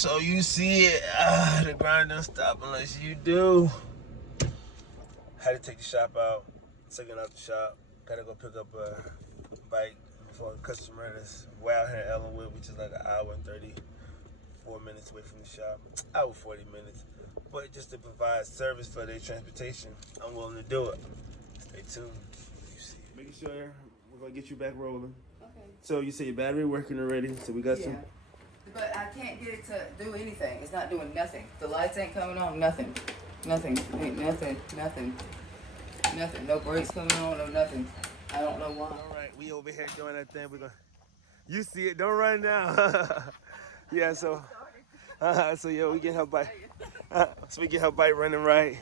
So you see it, the grind don't stop unless you do. Had to take the shop out, taking out the shop. Gotta go pick up a bike for a customer that's way out here in Ellenwood, which is like an hour and 34 minutes away from the shop. Hour 40 minutes. But just to provide service for their transportation, I'm willing to do it. Stay tuned. Making sure we're gonna get you back rolling. Okay. So you say your battery working already, so we got some. But I can't get it to do anything. It's not doing nothing. The lights ain't coming on, nothing. Nothing. Ain't nothing. Nothing. Nothing. No brakes coming on, no nothing. I don't know why. All right, we over here doing that thing. We're gonna. You see it? Don't run now. Yeah. So yeah, we get her bike. So we get her bike running right.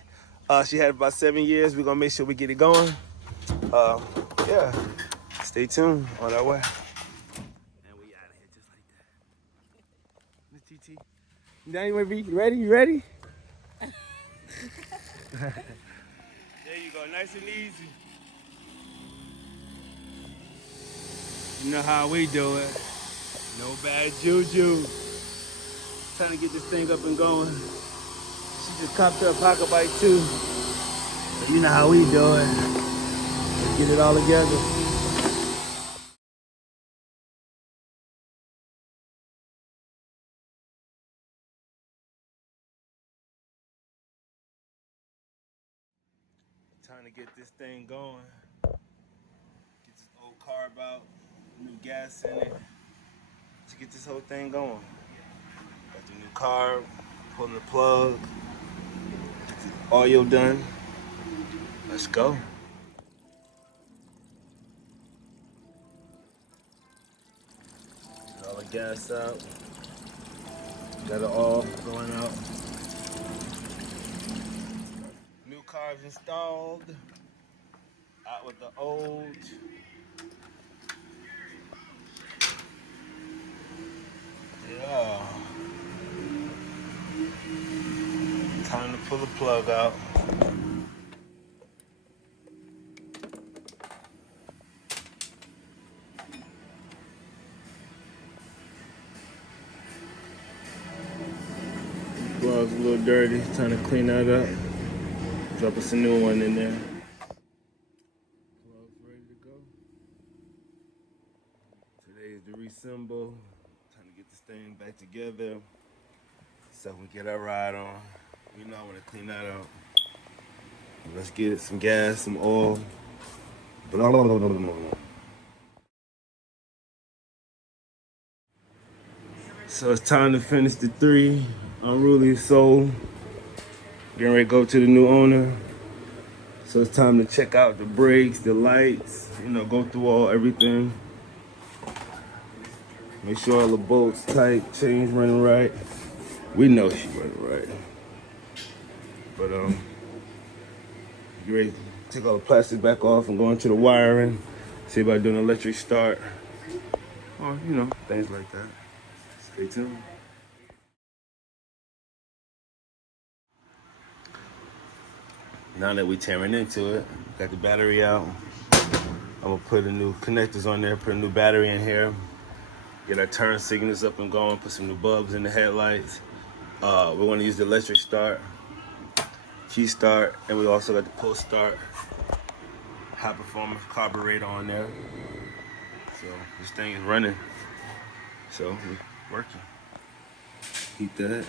She had about 7 years. We're gonna make sure we get it going. Yeah. Stay tuned on our way. And we out of here just like that. Miss TT. Now you wanna be ready? You ready? There you go, nice and easy. You know how we do it. No bad juju. Trying to get this thing up and going. She just copped her a pocket bike too. So you know how we do it. Let's get it all together. Trying to get this thing going. Get this old carb out, new gas in it, to get this whole thing going. Got the new carb, pulling the plug, get the oil done. Let's go. Get all the gas out. Got it all going out. New carbs installed. Out with the old. Yeah. Time to pull the plug out. Plug's a little dirty. Time to clean that up. Drop us a new one in there. Plug's ready to go. Today is the reassemble. Time to get this thing back together so we can get our ride on. You know I want to clean that out. Let's get some gas, some oil. Blah, blah, blah, blah, blah. So it's time to finish the 3 unruly soul. Getting ready to go to the new owner. So it's time to check out the brakes, the lights, you know, go through everything. Make sure all the bolts tight, chains running right. We know she's running right. But get ready to take all the plastic back off and go into the wiring. See about doing an electric start. Or, you know, things like that. Stay tuned. Now that we're tearing into it, got the battery out. I'm gonna put the new connectors on there, put a new battery in here, get our turn signals up and going, put some new bulbs in the headlights. We want to use the electric start, key start, and we also got the pull start, high performance carburetor on there. So this thing is running. So we're working. Heat that.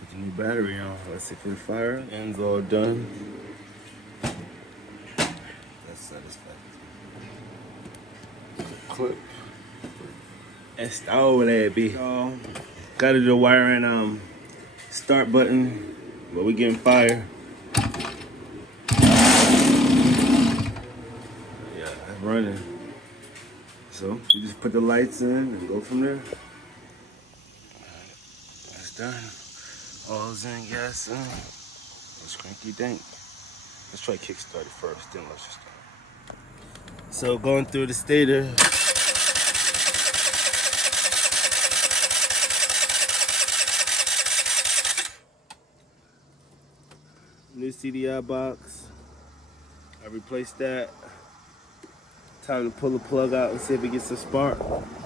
Put the new battery on. Let's see for the fire. End's all done. That's satisfactory. Clip. Install that bitch. Got to do the wiring start button, but we getting fire. Yeah, that's running. So you just put the lights in and go from there. That's done. All's in, gas in. Let's cranky dink. Let's try kickstart it first, then let's just go. So going through the stator. New CDI box. I replaced that. Time to pull the plug out and see if it gets a spark.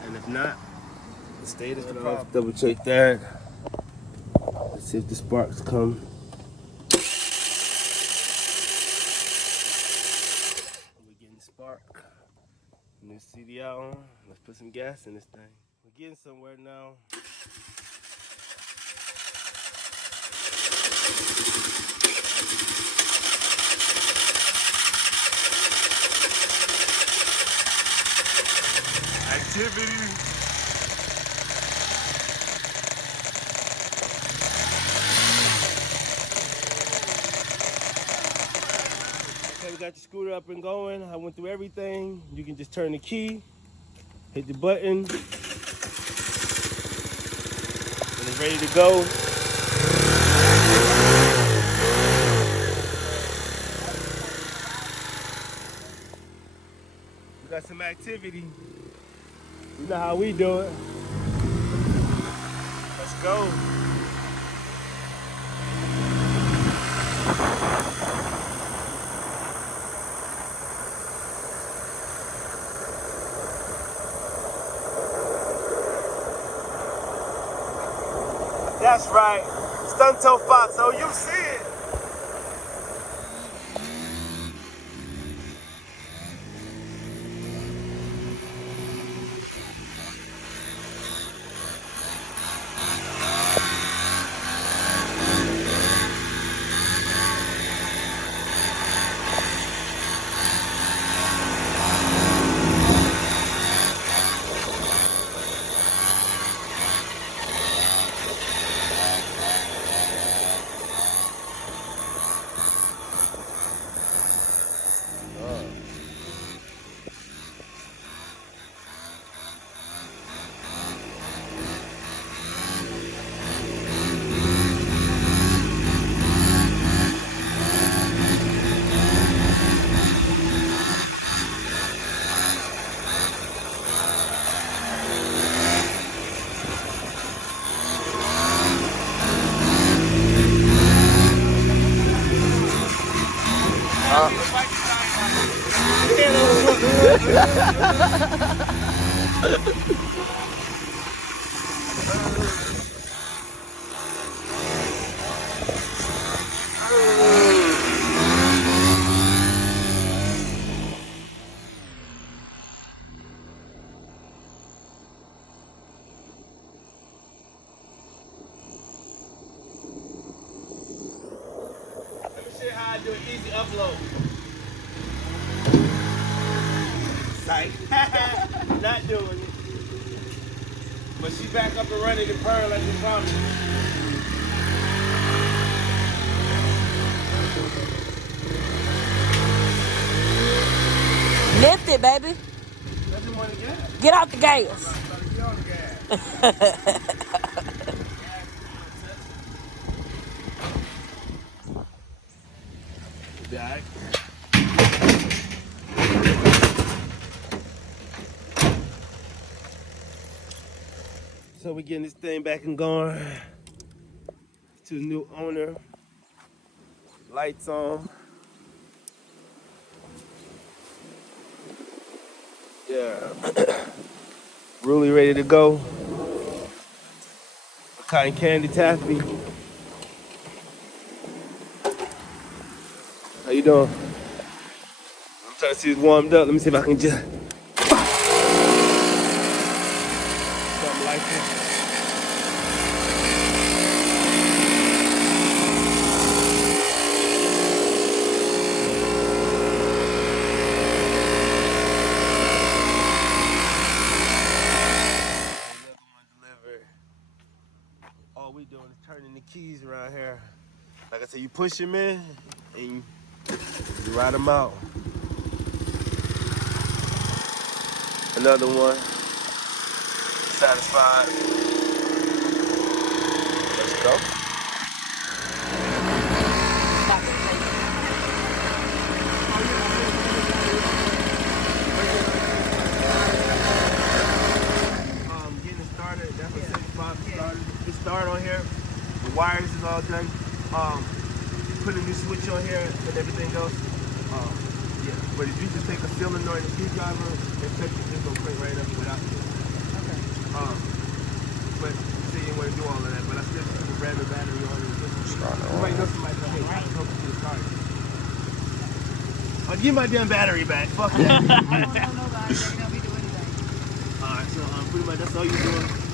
And if not, the stator's the problem. Double check that. Let's see if the sparks come. We're getting spark. New CDI on. Let's put some gas in this thing. We're getting somewhere now. Activity. Okay, we got the scooter up and going. I went through everything. You can just turn the key, hit the button, and it's ready to go. We got some activity. You know how we do it. Let's go. That's right. Stunto Fox, oh, you see it. Let me show you how I do an easy upload. Psych. Not doing it. But she's back up and running in Pearl like we promised. Lift it, baby. Doesn't want to get. Get off the gas. Get on the gas. Back. So we're getting this thing back and going to the new owner. Lights on. Yeah. Really ready to go. Cotton candy taffy. How you doing? I'm trying to see it's warmed up. Let me see if I can just something like this. Another one delivered. All we doing is turning the keys around here. Like I said, you push them in and you ride them out. Another one. Satisfied. Let's go. Getting it started. That's what 75 started. It started on here. The wires is all done. Put a new switch on here and everything else. Yeah, but if you just take a cylinder and a screwdriver and touch it, it's gonna crank right up without it. Okay. But say you want to do all of that, but I still just put a brand new battery on might know somebody that hey, I can help you to the car. I'll give my damn battery back. Fuck that. I don't know nobody that can help me do anything. Alright, so pretty much that's all you're doing.